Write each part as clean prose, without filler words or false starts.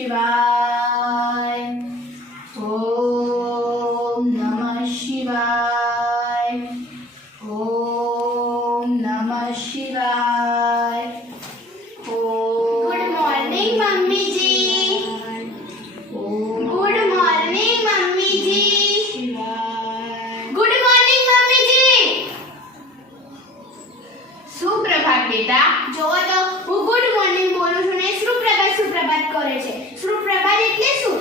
શિવાય. ઓમ નમઃ શિવાય. ઓમ નમઃ શિવાય. ગુડ મોર્નિંગ મમ્મીજી. ગુડ મોર્નિંગ મમ્મીજી. ગુડ મોર્નિંગ મમ્મીજી. સુપ્રભાત બેટા. જોવો તો હું ગુડ મોર્નિંગ બોલું છું ને સુપ્રભાત કરે છે. સુપ્રભાત એટલે શું?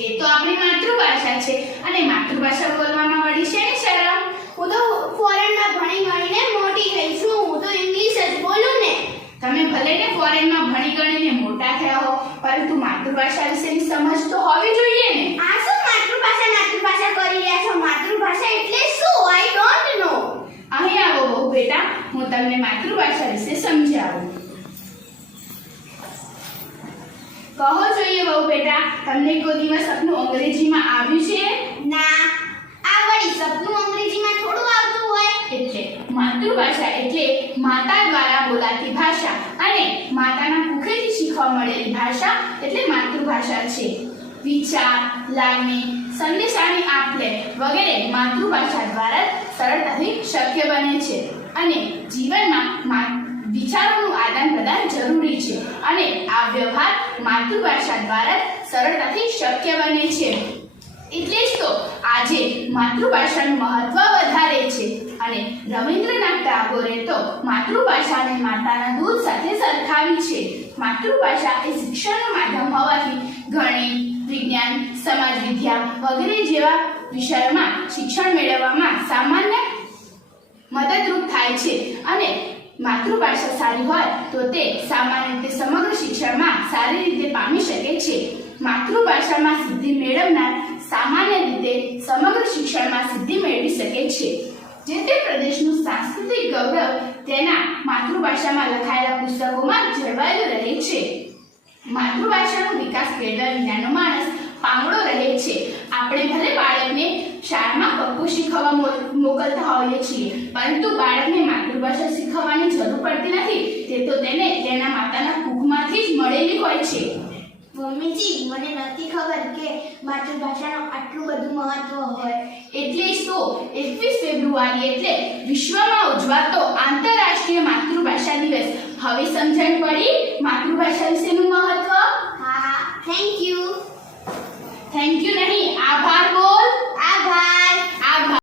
એ તો આપણી માતૃભાષા છે અને માતૃભાષા બોલવામાં વળી છે ને શરમ. હું તો ફોરેનમાં ભણી ગણીને મોટી થઈ છું. હું તો ઇંગ્લિશ જ બોલું ને. તમે ભલે ને ફોરેનમાં ભણી ગણીને મોટા થયા હો, પરંતુ માતૃભાષા વિશેની સમજ તો હોવી જોઈએ ને. આ શું માતૃભાષા કરી રહ્યા છો? માતૃભાષા એટલે શું? I don't know. અહીં આવો બહુ બેટા, હું તમને માતૃભાષા વિશે સમજાવું. કહો જોઈએ બહુ બેટા, તમને કોઈ દિવસ સપનું અંગ્રેજીમાં આવ્યું છે? ના, આ વળી સપનું અંગ્રેજીમાં થોડું આવતું હોય. એટલે માતૃભાષા એટલે માતા દ્વારા બોલાતી ભાષા અને માતાના મુખેથી શીખવા મળેલી ભાષા એટલે માતૃભાષા છે. વિચાર, લાગણી, સંદેશાની આપ-લે વગેરે માતૃભાષા દ્વારા સરળતાથી શક્ય બને છે અને જીવનમાં વિચારોનું આદાન પ્રદાન જરૂરી છે અને આ વ્યવહાર માતૃભાષા દ્વારા સરળતાથી શક્ય બને છે. એટલે જ તો આજે માતૃભાષાનું મહત્વ વધારે છે અને રવિન્દ્રનાથ ટાગોરે તો માતૃભાષાને માતાના દૂધ સાથે સરખાવી છે. માતૃભાષા એ શિક્ષણનું માધ્યમ હોવાથી ગણિત, વિજ્ઞાન, સમાજ વિદ્યા વગેરે જેવા વિષયોમાં શિક્ષણ મેળવવામાં સામાન્ય મદદરૂપ થાય છે અને માતૃભાષા સારી હોય તો તે સામાન્ય રીતે સમગ્ર શિક્ષણમાં સારી રીતે પામી શકે છે. માતૃભાષામાં સિદ્ધિ મેળવનાર સામાન્ય રીતે સમગ્ર શિક્ષણમાં સિદ્ધિ મેળવી શકે છે. જે તે પ્રદેશનું સાંસ્કૃતિક ગૌરવ તેના માતૃભાષામાં લખાયેલા પુસ્તકોમાં જળવાયેલું રહે છે. માતૃભાષાનો વિકાસ કેળવવા વિનાનો માણસ પાંગળો રહે છે. આપણે ભલે બાળકને શાળામાં કક્કો શીખવવા મોકલતા હોઈએ છીએ, પરંતુ બાળકને માતૃભાષા શીખવવાની જરૂર પડતી નથી. તે તો તેને તેના માતાના કુખમાંથી જ મળેલી હોય છે. મમ્મીજી, મને નથી ખબર કે માતૃભાષાનું આટલું બધું મહત્વ હોય. એટલે જ તો 21 ફેબ્રુઆરી એટલે વિશ્વમાં ઉજવાતો આંતરરાષ્ટ્રીય માતૃભાષા દિવસ. હવે સમજણ પડી માતૃભાષા વિશેનું મહત્વ? હા, થેન્ક યુ. થેન્ક યુ નહીં, આભાર બોલ.